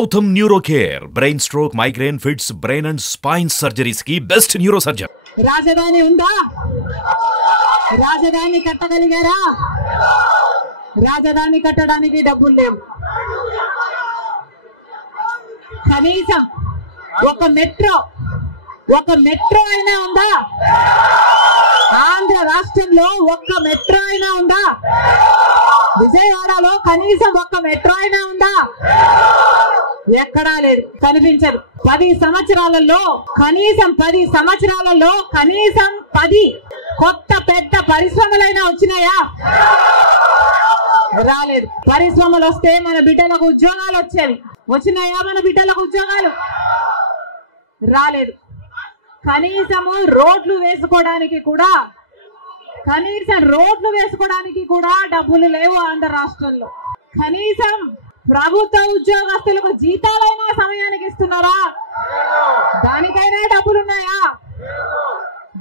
Gautam neuro care brain stroke migraine fits brain and spine surgeries की best neuro surgeon. రాజధాని ఉందా? రాజధాని కట్టగలిగారా? రాజధాని కట్టడానికి డబ్బులు లేవు. కనీసం ఒక మెట్రో అయినా ఉందా? ఆంధ్ర రాష్ట్రంలో ఒక్క మెట్రో అయినా ఉందా? విజయవాడలో కనీసం ఒక్క మెట్రో అయినా ఉందా? ఎక్కడా లేదు, కనిపించదు. 10 సంవత్సరాలలో కనీసం 10 కొత్త పెద్ద పరిశ్రమలైనా వచ్చినాయా? రాలేదు. పరిశ్రమలు వస్తే మన బిడ్డలకు ఉద్యోగాలు వచ్చేవి. వచ్చినాయా మన బిడ్డలకు ఉద్యోగాలు? రాలేదు. కనీసం రోడ్లు వేసుకోవడానికి కూడా డబ్బులు లేవు ఆంధ్ర రాష్ట్రంలో. కనీసం ప్రభుత్వ ఉద్యోగస్తులకు జీతాలైనా సమయానికి ఇస్తున్నారా? దానికైనా డబ్బులున్నాయా?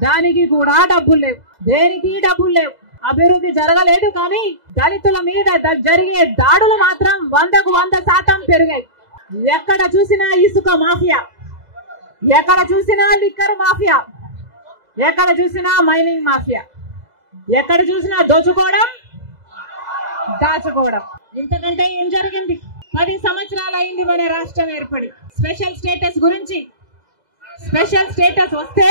దానికి కూడా డబ్బులు లేవు. దేనికి డబ్బులు లేవు. అభివృద్ధి జరగలేదు. కానీ దళితుల మీద జరిగే దాడులు మాత్రం 100కు 100% పెరిగాయి. ఎక్కడ చూసినా ఇసుక మాఫియా, ఎక్కడ చూసినా లిక్కర్ మాఫియా, ఎక్కడ చూసినా మైనింగ్ మాఫియా, ఎక్కడ చూసినా దోచుకోవడం, దాచుకోవడం. ఇంతకంటే ఏం జరిగింది? 10 సంవత్సరాలు అయింది మన రాష్ట్రం ఏర్పడి. స్పెషల్ స్టేటస్ గురించి, స్పెషల్ స్టేటస్ వస్తే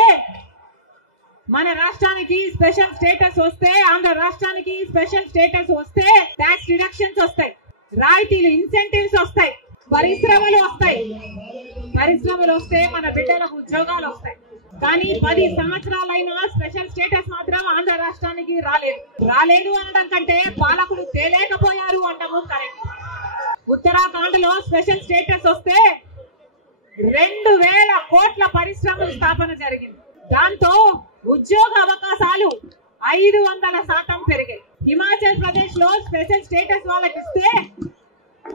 మన రాష్ట్రానికి స్పెషల్ స్టేటస్ వస్తే, ఆంధ్ర రాష్ట్రానికి స్పెషల్ స్టేటస్ వస్తే ట్యాక్స్ డిడక్షన్స్ వస్తాయి, రాయితీలు, ఇన్సెంటివ్స్ వస్తాయి, పరిశ్రమలు వస్తే మన బిడ్డలకు ఉద్యోగాలు వస్తాయి. కానీ 10 సంవత్సరాలైనా స్పెషల్ స్టేటస్ మాత్రం ఆంధ్ర రాష్ట్రానికి రాలేదు అనడం కంటే పాలకులు తేలేకపోయారు అంటాము కరెక్ట్. ఉత్తరాఖండ్ లో స్పెషల్ స్టేటస్ వస్తే 2000 కోట్ల పరిశ్రమల స్థాపన జరిగింది. దాంతో ఉద్యోగ అవకాశాలు 500% పెరిగాయి. హిమాచల్ ప్రదేశ్ లో స్పెషల్ స్టేటస్ వాళ్ళకి ఇస్తే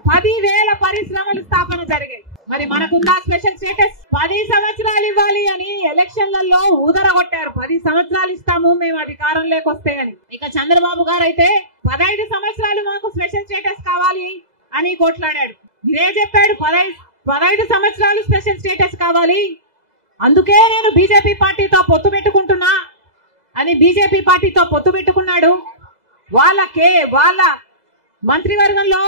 10,000 పరిశ్రమల స్థాపన జరిగాయి. మరి మనకుందా స్పెషల్ స్టేటస్? 10 సంవత్సరాలు ఇవ్వాలి అని ఎలక్షన్లలో ఊదరగొట్టారు. 10 సంవత్సరాలు ఇస్తాము మేము అధికారంలోకి వస్తే అని. ఇక చంద్రబాబు గారు అయితే 15 సంవత్సరాలు మాకు స్పెషల్ స్టేటస్ కావాలి అని కొట్లాడాడు. ఇదే చెప్పాడు, 15 సంవత్సరాలు స్పెషల్ స్టేటస్ కావాలి, అందుకే నేను బీజేపీ పార్టీతో పొత్తు పెట్టుకుంటున్నా అని బీజేపీ పార్టీతో పొత్తు పెట్టుకున్నాడు. వాళ్ళ మంత్రివర్గంలో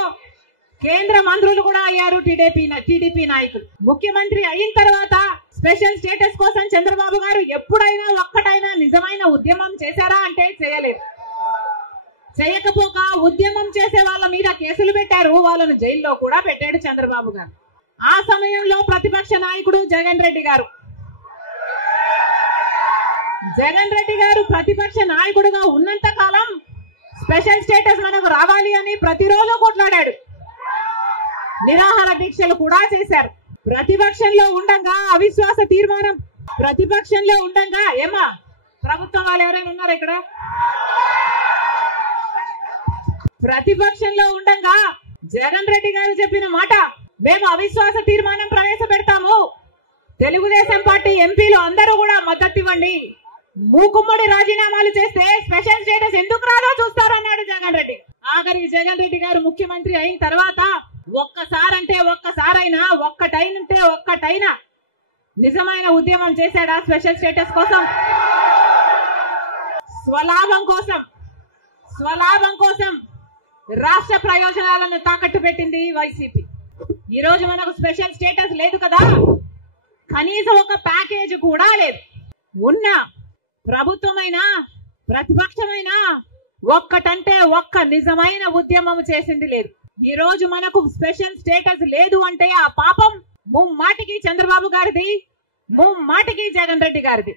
కేంద్ర మంత్రులు కూడా అయ్యారు టీడీపీ నాయకులు. ముఖ్యమంత్రి అయిన తర్వాత స్పెషల్ స్టేటస్ కోసం చంద్రబాబు గారు ఎప్పుడైనా ఒక్కటైనా నిజమైన ఉద్యమం చేశారా అంటే చేయలేదు. చేయకపోక ఉద్యమం చేసే వాళ్ళ మీద కేసులు పెట్టారు, వాళ్ళను జైల్లో కూడా పెట్టాడు చంద్రబాబు గారు. ఆ సమయంలో ప్రతిపక్ష నాయకుడు జగన్ రెడ్డి గారు ప్రతిపక్ష నాయకుడుగా ఉన్నంత కాలం స్పెషల్ స్టేటస్ మనకు రావాలి అని ప్రతిరోజు కొట్లాడాడు. నిరాహార దీక్షలు కూడా చేశారు. ప్రతిపక్షంలో ఉండగా అవిశ్వాస తీర్మానం, ప్రతిపక్షంలో ఉండగా ఏమా ప్రభుత్వం వాళ్ళు ఎవరైనా ఉన్నారు ఇక్కడ? ప్రతిపక్షంలో ఉండగా జగన్ రెడ్డి గారు చెప్పిన మాట, మేము అవిశ్వాస తీర్మానం ప్రవేశపెడతాము, తెలుగుదేశం పార్టీ ఎంపీలు అందరూ కూడా మద్దతు ఇవ్వండి, మూకుమ్మడి రాజీనామాలు చేస్తే స్పెషల్ స్టేటస్ ఎందుకు రాదో చూస్తారన్నాడు జగన్ రెడ్డి. ఆఖరి జగన్ రెడ్డి గారు ముఖ్యమంత్రి అయిన తర్వాత ఒక్కటైనా నిజమైన ఉద్యమం చేశాడా స్పెషల్ స్టేటస్ కోసం? స్వలాభం కోసం రాష్ట్ర ప్రయోజనాలను తాకట్టు పెట్టింది వైసీపీ. ఈ రోజు మనకు స్పెషల్ స్టేటస్ లేదు కదా, కనీసం ఒక ప్యాకేజ్ కూడా లేదు. ఉన్న ప్రభుత్వమైనా ప్రతిపక్షమైనా ఒక్కటంటే ఒక్క నిజమైన ఉద్యమం చేసింది లేదు. ఈ రోజు మనకు స్పెషల్ స్టేటస్ లేదు అంటే ఆ పాపం ముమ్మాటికి చంద్రబాబు గారిది, ముమ్మాటికి జగన్ రెడ్డి గారిది.